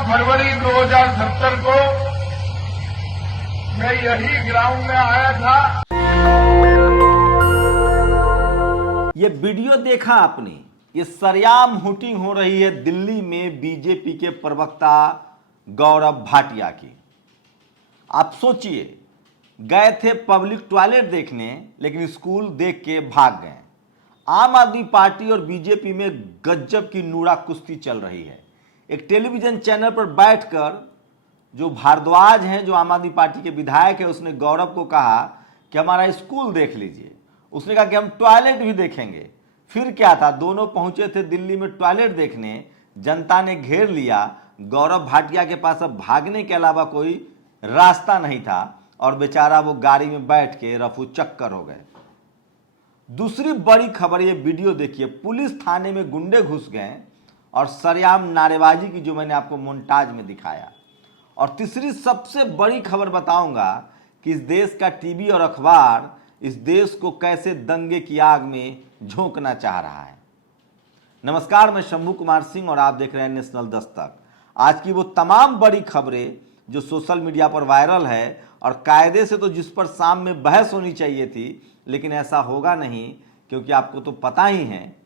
फरवरी 2070 को मैं यही ग्राउंड में आया था। ये वीडियो देखा आपने, ये सरेआम हुटिंग हो रही है दिल्ली में बीजेपी के प्रवक्ता गौरव भाटिया की। आप सोचिए, गए थे पब्लिक टॉयलेट देखने, लेकिन स्कूल देख के भाग गए। आम आदमी पार्टी और बीजेपी में गज्जब की नूरा कुश्ती चल रही है। एक टेलीविजन चैनल पर बैठकर जो भारद्वाज हैं, जो आम आदमी पार्टी के विधायक है, उसने गौरव को कहा कि हमारा स्कूल देख लीजिए। उसने कहा कि हम टॉयलेट भी देखेंगे। फिर क्या था, दोनों पहुंचे थे दिल्ली में टॉयलेट देखने, जनता ने घेर लिया। गौरव भाटिया के पास अब भागने के अलावा कोई रास्ता नहीं था और बेचारा वो गाड़ी में बैठ के रफू चक्कर हो गए। दूसरी बड़ी खबर, ये वीडियो देखिए, पुलिस थाने में गुंडे घुस गए और सरेआम नारेबाजी की, जो मैंने आपको मोन्टाज में दिखाया। और तीसरी सबसे बड़ी खबर बताऊंगा कि इस देश का टीवी और अखबार इस देश को कैसे दंगे की आग में झोंकना चाह रहा है। नमस्कार, मैं शंभू कुमार सिंह और आप देख रहे हैं नेशनल दस्तक। आज की वो तमाम बड़ी खबरें जो सोशल मीडिया पर वायरल है, और कायदे से तो जिस पर शाम में बहस होनी चाहिए थी, लेकिन ऐसा होगा नहीं, क्योंकि आपको तो पता ही है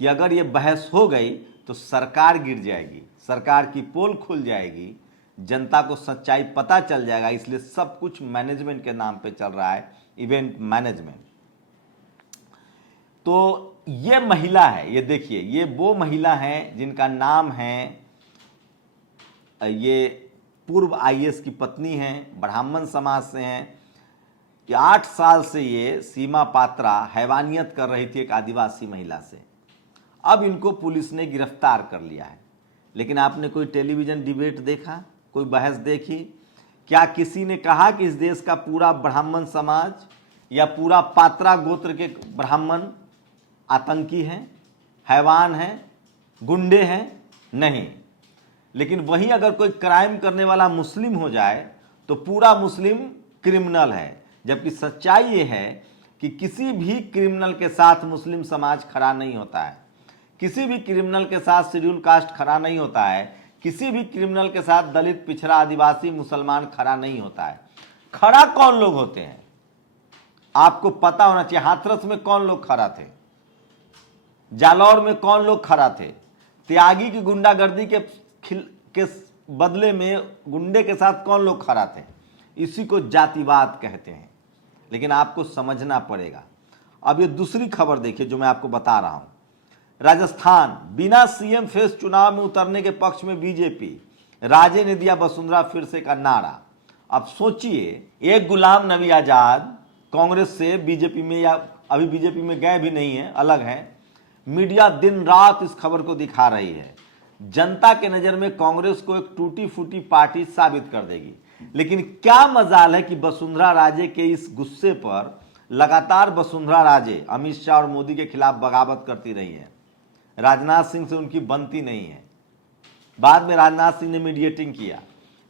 कि अगर ये बहस हो गई तो सरकार गिर जाएगी, सरकार की पोल खुल जाएगी, जनता को सच्चाई पता चल जाएगा। इसलिए सब कुछ मैनेजमेंट के नाम पे चल रहा है, इवेंट मैनेजमेंट। तो ये महिला है, ये देखिए, ये वो महिला है जिनका नाम है, ये पूर्व आईएएस की पत्नी हैं, ब्राह्मण समाज से हैं कि 8 साल से ये सीमा पात्रा हैवानियत कर रही थी एक आदिवासी महिला से। अब इनको पुलिस ने गिरफ्तार कर लिया है। लेकिन आपने कोई टेलीविजन डिबेट देखा, कोई बहस देखी? क्या किसी ने कहा कि इस देश का पूरा ब्राह्मण समाज या पूरा पात्रा गोत्र के ब्राह्मण आतंकी हैं, हैवान हैं, गुंडे हैं? नहीं। लेकिन वहीं अगर कोई क्राइम करने वाला मुस्लिम हो जाए तो पूरा मुस्लिम क्रिमिनल है। जबकि सच्चाई ये है कि किसी भी क्रिमिनल के साथ मुस्लिम समाज खड़ा नहीं होता है, किसी भी क्रिमिनल के साथ शेड्यूल कास्ट खड़ा नहीं होता है, किसी भी क्रिमिनल के साथ दलित, पिछड़ा, आदिवासी, मुसलमान खड़ा नहीं होता है। खड़ा कौन लोग होते हैं आपको पता होना चाहिए। हाथरस में कौन लोग खड़ा थे, जालौर में कौन लोग खड़ा थे, त्यागी की गुंडागर्दी के बदले में गुंडे के साथ कौन लोग खड़ा थे। इसी को जातिवाद कहते हैं। लेकिन आपको समझना पड़ेगा। अब ये दूसरी खबर देखिए जो मैं आपको बता रहा हूं। राजस्थान, बिना सीएम फेस चुनाव में उतरने के पक्ष में बीजेपी, राजे ने दिया वसुंधरा फिर से का नारा। अब सोचिए, एक गुलाम नबी आजाद कांग्रेस से बीजेपी में, या अभी बीजेपी में गए भी नहीं है, अलग है, मीडिया दिन रात इस खबर को दिखा रही है। जनता के नजर में कांग्रेस को एक टूटी फूटी पार्टी साबित कर देगी। लेकिन क्या मजाल है कि वसुंधरा राजे के इस गुस्से पर लगातार वसुंधरा राजे अमित शाह और मोदी के खिलाफ बगावत करती रही है। राजनाथ सिंह से उनकी बनती नहीं है। बाद में राजनाथ सिंह ने मीडिएटिंग किया।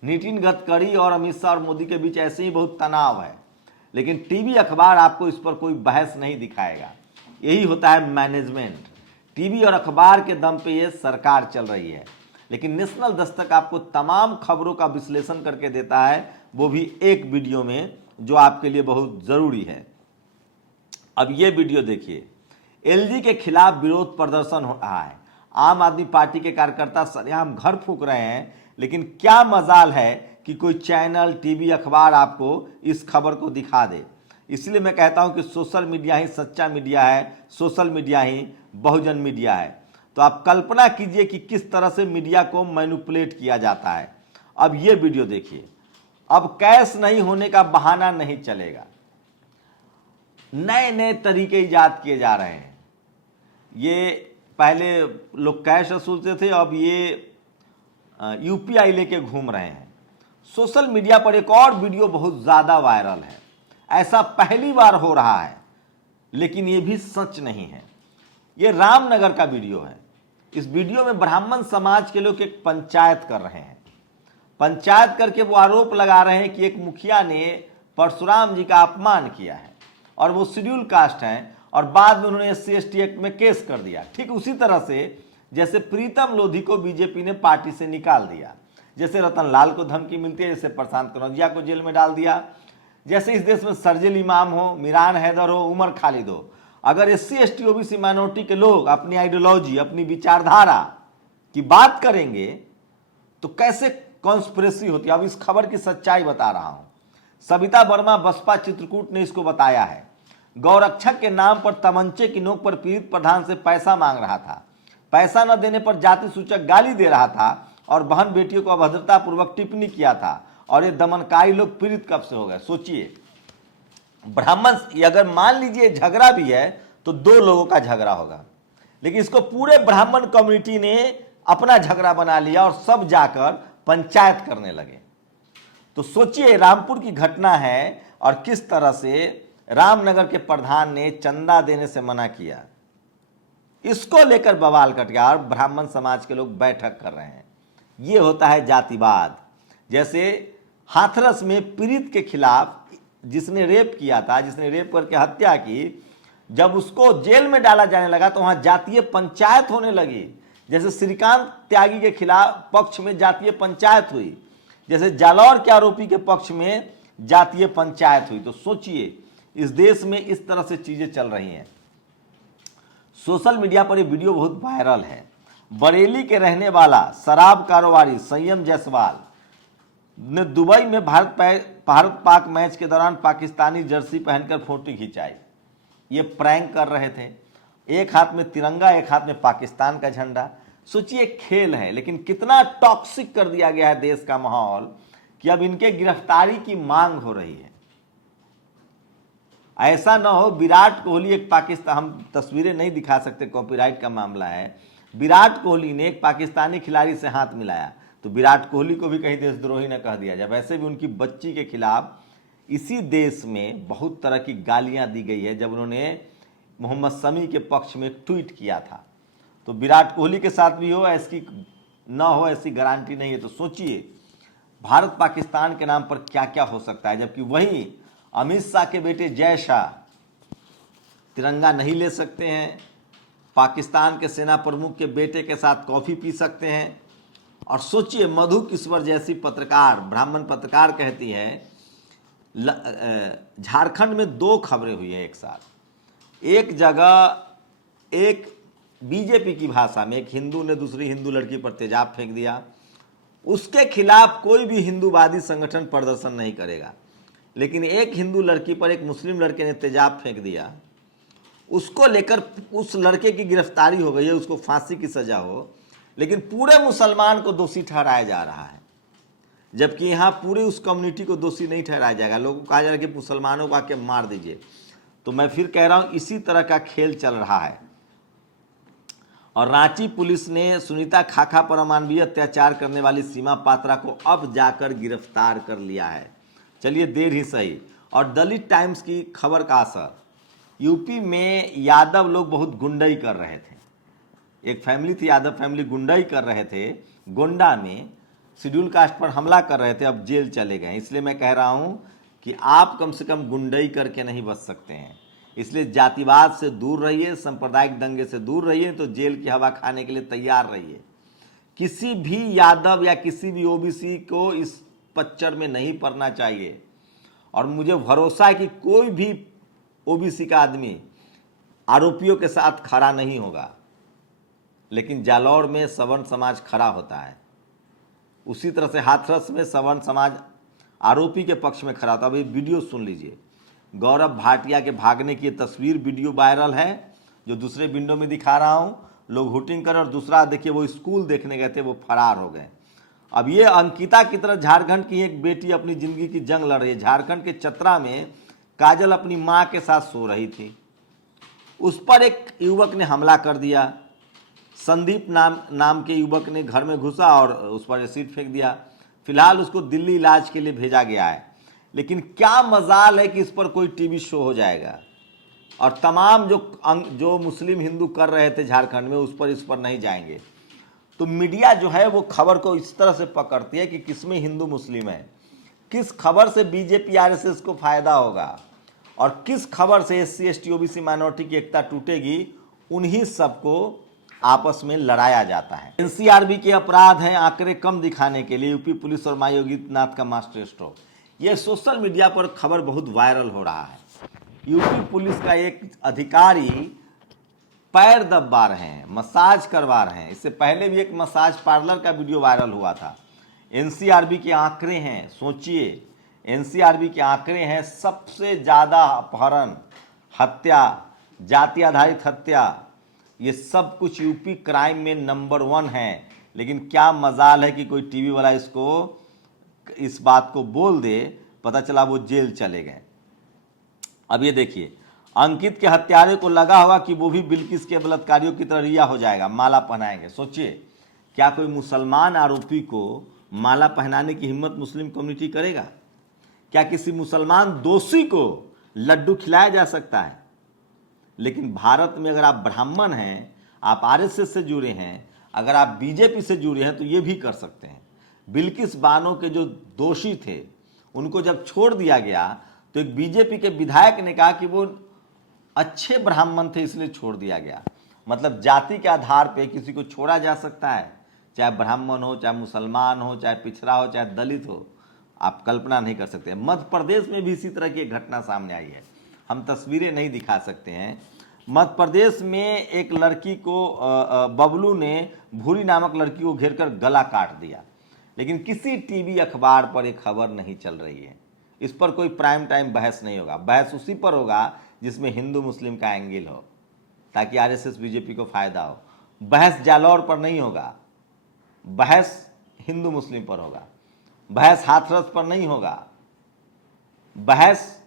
नितिन गडकरी और अमित शाह और मोदी के बीच ऐसे ही बहुत तनाव है, लेकिन टीवी अखबार आपको इस पर कोई बहस नहीं दिखाएगा। यही होता है मैनेजमेंट। टीवी और अखबार के दम पे ये सरकार चल रही है। लेकिन नेशनल दस्तक आपको तमाम खबरों का विश्लेषण करके देता है, वो भी एक वीडियो में, जो आपके लिए बहुत जरूरी है। अब ये वीडियो देखिए। एलजी के खिलाफ विरोध प्रदर्शन हो रहा है। आम आदमी पार्टी के कार्यकर्ता सरेआम घर फूंक रहे हैं। लेकिन क्या मजाल है कि कोई चैनल, टीवी, अखबार आपको इस खबर को दिखा दे। इसलिए मैं कहता हूं कि सोशल मीडिया ही सच्चा मीडिया है, सोशल मीडिया ही बहुजन मीडिया है। तो आप कल्पना कीजिए कि किस तरह से मीडिया को मैनिपुलेट किया जाता है। अब ये वीडियो देखिए। अब कैश नहीं होने का बहाना नहीं चलेगा। नए नए तरीके इजाद किए जा रहे हैं। ये पहले लोग कैश वसूलते थे, अब ये यूपीआई लेके घूम रहे हैं। सोशल मीडिया पर एक और वीडियो बहुत ज्यादा वायरल है। ऐसा पहली बार हो रहा है, लेकिन ये भी सच नहीं है। ये रामनगर का वीडियो है। इस वीडियो में ब्राह्मण समाज के लोग एक पंचायत कर रहे हैं। पंचायत करके वो आरोप लगा रहे हैं कि एक मुखिया ने परशुराम जी का अपमान किया है और वो शेड्यूल कास्ट हैं, और बाद में उन्होंने SC ST एक्ट में केस कर दिया। ठीक उसी तरह से जैसे प्रीतम लोधी को बीजेपी ने पार्टी से निकाल दिया, जैसे रतन लाल को धमकी मिलती है, जैसे प्रशांत कनौजिया को जेल में डाल दिया, जैसे इस देश में सरजिल इमाम हो, मिरान हैदर हो, उमर खालिद हो। अगर SC ST OBC माइनॉरिटी के लोग अपनी आइडियोलॉजी, अपनी विचारधारा की बात करेंगे तो कैसे कॉन्स्पिरेसी होती है। अब इस खबर की सच्चाई बता रहा हूं। सविता वर्मा बसपा चित्रकूट ने इसको बताया है। गौरक्षक के नाम पर तमंचे की नोक पर पीड़ित प्रधान से पैसा मांग रहा था, पैसा न देने पर जाति सूचक गाली दे रहा था और बहन बेटियों को अभद्रता पूर्वक टिप्पणी किया था, और ये दमनकारी लोग पीड़ित कब से हो गए। सोचिए, ब्राह्मण, अगर मान लीजिए झगड़ा भी है तो 2 लोगों का झगड़ा होगा, लेकिन इसको पूरे ब्राह्मण कम्युनिटी ने अपना झगड़ा बना लिया और सब जाकर पंचायत करने लगे। तो सोचिए, रामपुर की घटना है और किस तरह से रामनगर के प्रधान ने चंदा देने से मना किया। इसको लेकर बवाल कट गया और ब्राह्मण समाज के लोग बैठक कर रहे हैं। ये होता है जातिवाद। जैसे हाथरस में पीड़ित के खिलाफ जिसने रेप किया था, जिसने रेप करके हत्या की, जब उसको जेल में डाला जाने लगा तो वहां जातीय पंचायत होने लगी। जैसे श्रीकांत त्यागी के खिलाफ पक्ष में जातीय पंचायत हुई, जैसे जालौर के आरोपी के पक्ष में जातीय पंचायत हुई। तो सोचिए, इस देश में इस तरह से चीजें चल रही हैं। सोशल मीडिया पर यह वीडियो बहुत वायरल है। बरेली के रहने वाला शराब कारोबारी संयम जायसवाल ने दुबई में भारत पाक मैच के दौरान पाकिस्तानी जर्सी पहनकर फोटो खिंचाई। ये प्रैंक कर रहे थे, एक हाथ में तिरंगा, एक हाथ में पाकिस्तान का झंडा। सोचिए, खेल है, लेकिन कितना टॉक्सिक कर दिया गया है देश का माहौल कि अब इनके गिरफ्तारी की मांग हो रही है। ऐसा ना हो विराट कोहली एक पाकिस्तान, हम तस्वीरें नहीं दिखा सकते, कॉपीराइट का मामला है। विराट कोहली ने एक पाकिस्तानी खिलाड़ी से हाथ मिलाया तो विराट कोहली को भी कहीं देशद्रोही न कह दिया जाए। वैसे भी उनकी बच्ची के खिलाफ इसी देश में बहुत तरह की गालियां दी गई है जब उन्होंने मोहम्मद शमी के पक्ष में एक ट्वीट किया था। तो विराट कोहली के साथ भी हो, ऐसी न हो ऐसी गारंटी नहीं है। तो सोचिए, भारत पाकिस्तान के नाम पर क्या क्या हो सकता है, जबकि वहीं अमित शाह के बेटे जय शाह तिरंगा नहीं ले सकते हैं, पाकिस्तान के सेना प्रमुख के बेटे के साथ कॉफी पी सकते हैं। और सोचिए, मधु किश्वर जैसी पत्रकार, ब्राह्मण पत्रकार कहती है, झारखंड में 2 खबरें हुई हैं एक साथ। एक जगह एक बीजेपी की भाषा में एक हिंदू ने दूसरी हिंदू लड़की पर तेजाब फेंक दिया। उसके खिलाफ कोई भी हिंदूवादी संगठन प्रदर्शन नहीं करेगा, लेकिन एक हिंदू लड़की पर एक मुस्लिम लड़के ने तेजाब फेंक दिया, उसको लेकर उस लड़के की गिरफ्तारी हो गई है, उसको फांसी की सजा हो, लेकिन पूरे मुसलमान को दोषी ठहराया जा रहा है, जबकि यहाँ पूरे उस कम्युनिटी को दोषी नहीं ठहराया जाएगा। लोगों को कहा जा रहा है कि मुसलमानों को आके मार दीजिए। तो मैं फिर कह रहा हूँ, इसी तरह का खेल चल रहा है। और रांची पुलिस ने सुनीता खाखा पर अमानवीय अत्याचार करने वाली सीमा पात्रा को अब जाकर गिरफ्तार कर लिया है। चलिए, देर ही सही। और दलित टाइम्स की खबर का असर, यूपी में यादव लोग बहुत गुंडाई कर रहे थे। एक फैमिली थी, यादव फैमिली गुंडाई कर रहे थे, गोंडा में शेड्यूल कास्ट पर हमला कर रहे थे, अब जेल चले गए। इसलिए मैं कह रहा हूं कि आप कम से कम गुंडाई करके नहीं बच सकते हैं। इसलिए जातिवाद से दूर रहिए, सांप्रदायिक दंगे से दूर रहिए, तो जेल की हवा खाने के लिए तैयार रहिए। किसी भी यादव या किसी भी ओबीसी को इस पच्चर में नहीं पड़ना चाहिए। और मुझे भरोसा है कि कोई भी ओबीसी का आदमी आरोपियों के साथ खड़ा नहीं होगा, लेकिन जालौर में सवर्ण समाज खड़ा होता है। उसी तरह से हाथरस में सवर्ण समाज आरोपी के पक्ष में खड़ा था। अभी वीडियो सुन लीजिए। गौरव भाटिया के भागने की तस्वीर वीडियो वायरल है, जो दूसरे विंडो में दिखा रहा हूं। लोग हुटिंग कर, और दूसरा देखिए, वो स्कूल देखने गए थे, वो फरार हो गए। अब ये अंकिता की तरह झारखंड की एक बेटी अपनी जिंदगी की जंग लड़ रही है। झारखंड के चतरा में काजल अपनी मां के साथ सो रही थी, उस पर एक युवक ने हमला कर दिया। संदीप नाम के युवक ने घर में घुसा और उस पर एसिड फेंक दिया। फिलहाल उसको दिल्ली इलाज के लिए भेजा गया है। लेकिन क्या मजाल है कि इस पर कोई टीवी शो हो जाएगा, और तमाम जो मुस्लिम हिंदू कर रहे थे झारखंड में, इस पर नहीं जाएंगे। तो मीडिया जो है वो खबर को इस तरह से पकड़ती है कि किसमें हिंदू मुस्लिम है, किस खबर से बीजेपी आरएसएस को फायदा होगा, और किस खबर से SC ST OBC माइनॉरिटी की एकता टूटेगी, उन्हीं सबको आपस में लड़ाया जाता है। एनसीआरबी के अपराध हैं आंकड़े कम दिखाने के लिए यूपी पुलिस और मां योगी नाथ का मास्टर स्ट्रोक। यह सोशल मीडिया पर खबर बहुत वायरल हो रहा है। यूपी पुलिस का एक अधिकारी पैर दबा रहे हैं, मसाज करवा रहे हैं। इससे पहले भी एक मसाज पार्लर का वीडियो वायरल हुआ था। एनसीआरबी के आंकड़े हैं, सोचिए, एनसीआरबी के आंकड़े हैं सबसे ज्यादा अपहरण, हत्या, जाति आधारित हत्या, ये सब कुछ यूपी क्राइम में नंबर 1 है। लेकिन क्या मजाल है कि कोई टीवी वाला इस बात को बोल दे, पता चला वो जेल चले गए। अब ये देखिए, अंकित के हत्यारे को लगा होगा कि वो भी बिल्किस के बलात्कारियों की तरह रिया हो जाएगा, माला पहनाएंगे। सोचिए, क्या कोई मुसलमान आरोपी को माला पहनाने की हिम्मत मुस्लिम कम्युनिटी करेगा? क्या किसी मुसलमान दोषी को लड्डू खिलाया जा सकता है? लेकिन भारत में अगर आप ब्राह्मण हैं, आप आरएसएस से जुड़े हैं, अगर आप बीजेपी से जुड़े हैं, तो ये भी कर सकते हैं। बिल्किस बानो के जो दोषी थे उनको जब छोड़ दिया गया तो एक बीजेपी के विधायक ने कहा कि वो अच्छे ब्राह्मण थे इसलिए छोड़ दिया गया। मतलब जाति के आधार पे किसी को छोड़ा जा सकता है, चाहे ब्राह्मण हो, चाहे मुसलमान हो, चाहे पिछड़ा हो, चाहे दलित हो। आप कल्पना नहीं कर सकते। मध्य प्रदेश में भी इसी तरह की एक घटना सामने आई है। हम तस्वीरें नहीं दिखा सकते हैं। मध्य प्रदेश में एक लड़की को बबलू ने भूरी नामक लड़की को घेरकर गला काट दिया, लेकिन किसी टीवी अखबार पर एक खबर नहीं चल रही है। इस पर कोई प्राइम टाइम बहस नहीं होगा। बहस उसी पर होगा जिसमें हिंदू मुस्लिम का एंगल हो, ताकि आरएसएस बीजेपी को फायदा हो। बहस जालौर पर नहीं होगा, बहस हिंदू मुस्लिम पर होगा। बहस हाथरस पर नहीं होगा, बहस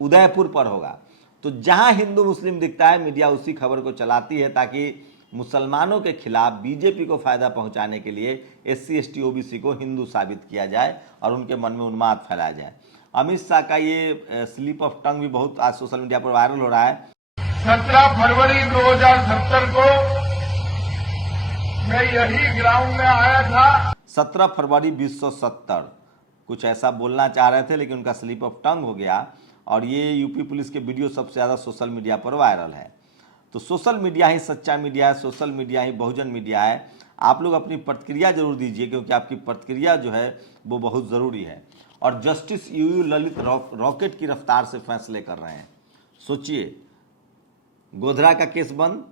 उदयपुर पर होगा। तो जहां हिंदू मुस्लिम दिखता है, मीडिया उसी खबर को चलाती है, ताकि मुसलमानों के खिलाफ बीजेपी को फायदा पहुंचाने के लिए एससी एसटी ओबीसी को हिंदू साबित किया जाए और उनके मन में उन्माद फैलाया जाए। अमित शाह का ये स्लिप ऑफ टंग भी बहुत आज सोशल मीडिया पर वायरल हो रहा है। 17 फरवरी 2070 को मैं यही ग्राउंड में आया था। 17 फरवरी 2070 कुछ ऐसा बोलना चाह रहे थे, लेकिन उनका स्लिप ऑफ टंग हो गया और ये यूपी पुलिस के वीडियो सबसे ज़्यादा सोशल मीडिया पर वायरल है। तो सोशल मीडिया ही सच्चा मीडिया है, सोशल मीडिया ही बहुजन मीडिया है। आप लोग अपनी प्रतिक्रिया जरूर दीजिए, क्योंकि आपकी प्रतिक्रिया जो है वो बहुत ज़रूरी है। और जस्टिस यूयू ललित रॉकेट की रफ्तार से फैसले कर रहे हैं। सोचिए, गोधरा का केस बंद,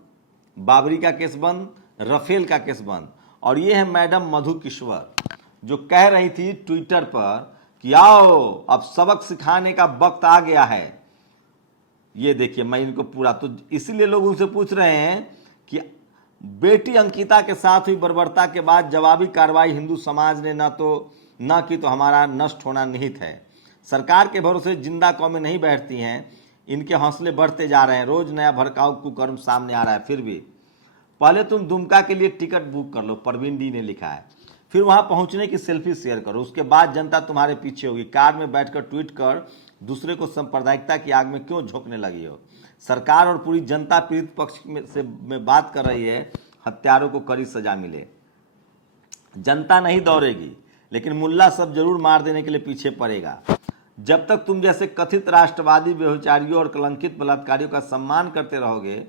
बाबरी का केस बंद, राफेल का केस बंद, और ये है मैडम मधु किश्वर जो कह रही थी ट्विटर पर कि आओ अब सबक सिखाने का वक्त आ गया है। ये देखिए, मैं इनको पूरा, तो इसीलिए लोग उनसे पूछ रहे हैं कि बेटी अंकिता के साथ हुई बर्बरता के बाद जवाबी कार्रवाई हिंदू समाज ने न की तो हमारा नष्ट होना निहित है। सरकार के भरोसे जिंदा कौमें नहीं बैठती हैं, इनके हौसले बढ़ते जा रहे हैं, रोज नया भड़काऊ कुकर्म सामने आ रहा है। फिर भी पहले तुम दुमका के लिए टिकट बुक कर लो, परवीन डी ने लिखा है, फिर वहां पहुंचने की सेल्फी शेयर करो, उसके बाद जनता तुम्हारे पीछे होगी। कार में बैठकर ट्वीट कर दूसरे को सांप्रदायिकता की आग में क्यों झोंकने लगी हो। सरकार और पूरी जनता पीड़ित पक्ष में बात कर रही है, हत्यारों को कड़ी सजा मिले। जनता नहीं दौड़ेगी, लेकिन मुल्ला सब जरूर मार देने के लिए पीछे पड़ेगा। जब तक तुम जैसे कथित राष्ट्रवादी व्यभिचारियों और कलंकित बलात्कारियों का सम्मान करते रहोगे,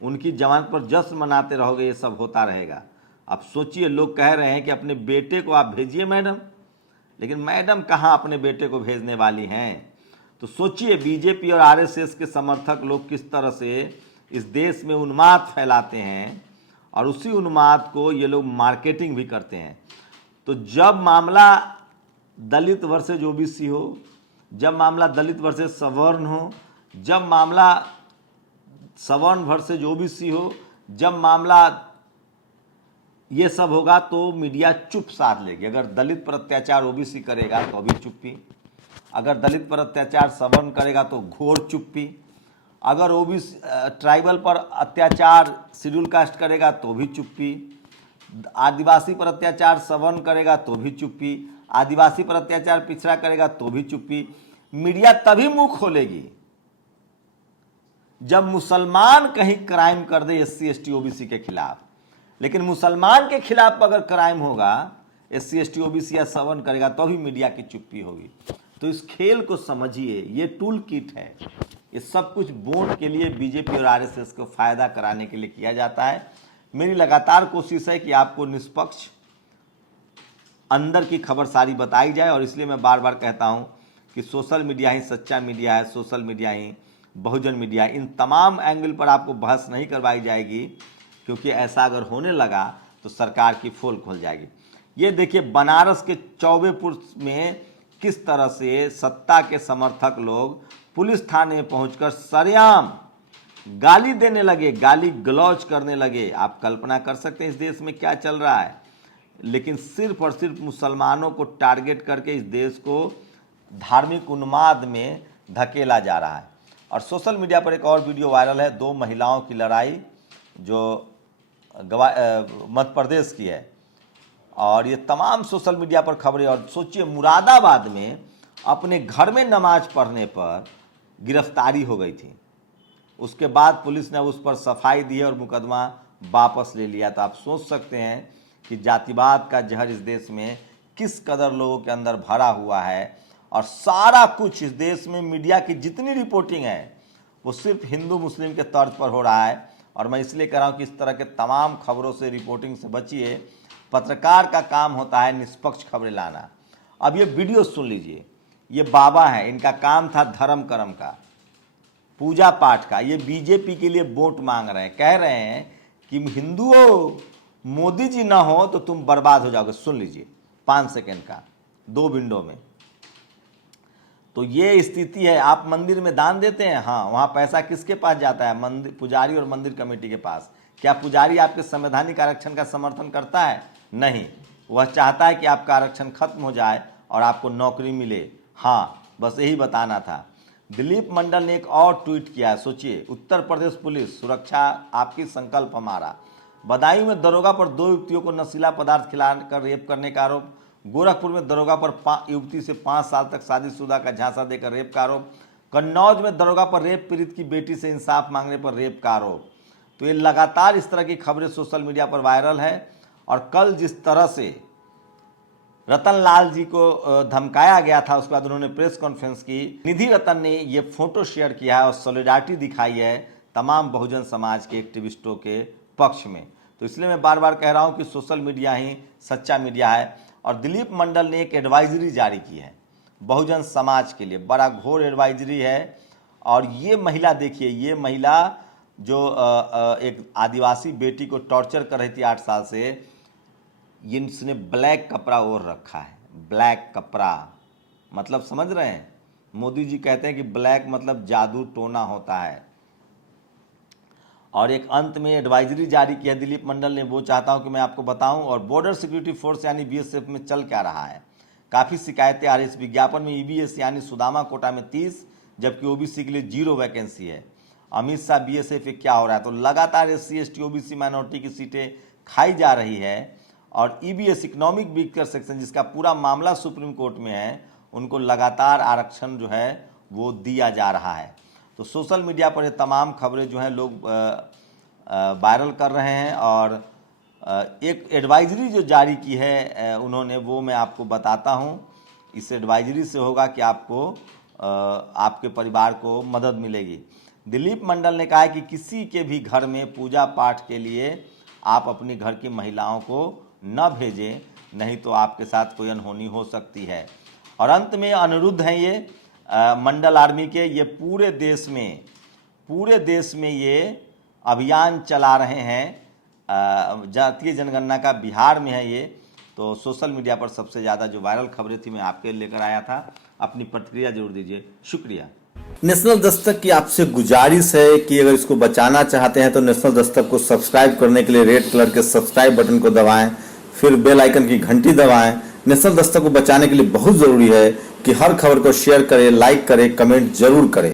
उनकी जमानत पर जश्न मनाते रहोगे, ये सब होता रहेगा। अब सोचिए, लोग कह रहे हैं कि अपने बेटे को आप भेजिए मैडम, लेकिन मैडम कहाँ अपने बेटे को भेजने वाली हैं। तो सोचिए, बीजेपी और आरएसएस के समर्थक लोग किस तरह से इस देश में उन्माद फैलाते हैं, और उसी उन्माद को ये लोग मार्केटिंग भी करते हैं। तो जब मामला दलित वर्सेज ओबीसी हो, जब मामला दलित वर्सेज सवर्ण हो, जब मामला सवर्ण वर्सेज ओबीसी हो, जब मामला ये सब होगा, तो मीडिया चुप साध लेगी। अगर दलित पर अत्याचार ओबीसी करेगा तो अभी चुप्पी, अगर दलित पर अत्याचार सवर्ण करेगा तो घोर चुप्पी, अगर ओबीसी ट्राइबल पर अत्याचार शेड्यूल कास्ट करेगा तो भी चुप्पी, आदिवासी पर अत्याचार सवर्ण करेगा तो भी चुप्पी, आदिवासी पर अत्याचार पिछड़ा करेगा तो भी चुप्पी। मीडिया तभी मुंह खोलेगी जब मुसलमान कहीं क्राइम कर दे एससी एसटी ओबीसी के खिलाफ। लेकिन मुसलमान के खिलाफ अगर क्राइम होगा, एससी एसटी ओबीसी या सवर्ण करेगा, तो भी मीडिया की चुप्पी होगी। तो इस खेल को समझिए, ये टूल किट है। ये सब कुछ वोट के लिए बीजेपी और आरएसएस को फायदा कराने के लिए किया जाता है। मेरी लगातार कोशिश है कि आपको निष्पक्ष अंदर की खबर सारी बताई जाए, और इसलिए मैं बार बार कहता हूं कि सोशल मीडिया ही सच्चा मीडिया है, सोशल मीडिया ही बहुजन मीडिया है। इन तमाम एंगल पर आपको बहस नहीं करवाई जाएगी, क्योंकि ऐसा अगर होने लगा तो सरकार की पोल खुल जाएगी। ये देखिए बनारस के चौबेपुर में किस तरह से सत्ता के समर्थक लोग पुलिस थाने में पहुंचकर सरेआम गाली देने लगे, गाली गलौज करने लगे। आप कल्पना कर सकते हैं इस देश में क्या चल रहा है। लेकिन सिर्फ और सिर्फ मुसलमानों को टारगेट करके इस देश को धार्मिक उन्माद में धकेला जा रहा है। और सोशल मीडिया पर एक और वीडियो वायरल है, 2 महिलाओं की लड़ाई जो मध्य प्रदेश की है, और ये तमाम सोशल मीडिया पर खबरें। और सोचिए मुरादाबाद में अपने घर में नमाज पढ़ने पर गिरफ्तारी हो गई थी, उसके बाद पुलिस ने उस पर सफाई दी है और मुकदमा वापस ले लिया। तो आप सोच सकते हैं कि जातिवाद का जहर इस देश में किस कदर लोगों के अंदर भरा हुआ है। और सारा कुछ इस देश में मीडिया की जितनी रिपोर्टिंग है वो सिर्फ हिंदू मुस्लिम के तर्ज पर हो रहा है। और मैं इसलिए कह रहा हूँ कि इस तरह के तमाम खबरों से, रिपोर्टिंग से बचिए। पत्रकार का काम होता है निष्पक्ष खबरें लाना। अब ये वीडियो सुन लीजिए, ये बाबा हैं, इनका काम था धर्म कर्म का, पूजा पाठ का। ये बीजेपी के लिए वोट मांग रहे हैं, कह रहे हैं कि हिंदू हो, मोदी जी ना हो तो तुम बर्बाद हो जाओगे। सुन लीजिए 5 सेकंड का, 2 विंडो में। तो ये स्थिति है। आप मंदिर में दान देते हैं, हाँ, वहाँ पैसा किसके पास जाता है? मंदिर पुजारी और मंदिर कमेटी के पास। क्या पुजारी आपके संवैधानिक आरक्षण का समर्थन करता है? नहीं, वह चाहता है कि आपका आरक्षण खत्म हो जाए और आपको नौकरी मिले। हाँ, बस यही बताना था। दिलीप मंडल ने एक और ट्वीट किया है, सोचिए। उत्तर प्रदेश पुलिस, सुरक्षा आपकी, संकल्प हमारा। बदायूं में दरोगा पर 2 युवतियों को नशीला पदार्थ खिलाकर रेप करने का आरोप। गोरखपुर में दरोगा पर युवती से 5 साल तक शादीशुदा का झांसा देकर रेप का आरोप। कन्नौज में दरोगा पर रेप पीड़ित की बेटी से इंसाफ मांगने पर रेप का आरोप। तो ये लगातार इस तरह की खबरें सोशल मीडिया पर वायरल है। और कल जिस तरह से रतन लाल जी को धमकाया गया था, उसके बाद उन्होंने प्रेस कॉन्फ्रेंस की। निधि रतन ने ये फोटो शेयर किया है और सॉलिडारिटी दिखाई है तमाम बहुजन समाज के एक्टिविस्टों के पक्ष में। तो इसलिए मैं बार बार कह रहा हूँ कि सोशल मीडिया ही सच्चा मीडिया है। और दिलीप मंडल ने एक एडवाइजरी जारी की है बहुजन समाज के लिए, बड़ा घोर एडवाइजरी है। और ये महिला देखिए, ये महिला जो एक आदिवासी बेटी को टॉर्चर कर रही थी 8 साल से, इसने ब्लैक कपड़ा ओढ़ रखा है। ब्लैक कपड़ा मतलब समझ रहे हैं? मोदी जी कहते हैं कि ब्लैक मतलब जादू टोना होता है। और एक अंत में एडवाइजरी जारी किया दिलीप मंडल ने, वो चाहता हूं कि मैं आपको बताऊं। और बॉर्डर सिक्योरिटी फोर्स यानी बीएसएफ में चल क्या रहा है, काफ़ी शिकायतें आ रही। इस विज्ञापन में ईबीएस यानी सुदामा कोटा में 30, जबकि ओबीसी के लिए 0 वैकेंसी है। अमित शाह बीएसएफ क्या हो रहा है? तो लगातार SC ST ओबीसी माइनॉरिटी की सीटें खाई जा रही है। और ईबीएस इकोनॉमिक वीकर सेक्शन, जिसका पूरा मामला सुप्रीम कोर्ट में है, उनको लगातार आरक्षण जो है वो दिया जा रहा है। तो सोशल मीडिया पर ये तमाम खबरें जो हैं लोग वायरल कर रहे हैं। और एक एडवाइजरी जो जारी की है उन्होंने, वो मैं आपको बताता हूं। इस एडवाइजरी से होगा कि आपको आपके परिवार को मदद मिलेगी। दिलीप मंडल ने कहा है कि किसी के भी घर में पूजा पाठ के लिए आप अपनी घर की महिलाओं को न भेजें, नहीं तो आपके साथ कोई अनहोनी हो सकती है। और अंत में अनिरुद्ध हैं ये मंडल आर्मी के, ये पूरे देश में ये अभियान चला रहे हैं जातीय जनगणना का। बिहार में है ये। तो सोशल मीडिया पर सबसे ज़्यादा जो वायरल खबरें थी मैं आपके लेकर आया था। अपनी प्रतिक्रिया जरूर दीजिए। शुक्रिया। नेशनल दस्तक की आपसे गुजारिश है कि अगर इसको बचाना चाहते हैं तो नेशनल दस्तक को सब्सक्राइब करने के लिए रेड कलर के सब्सक्राइब बटन को दबाएं, फिर बेल आइकन की घंटी दबाएं। नेशनल दस्तक को बचाने के लिए बहुत जरूरी है कि हर खबर को शेयर करें, लाइक करें, कमेंट जरूर करें।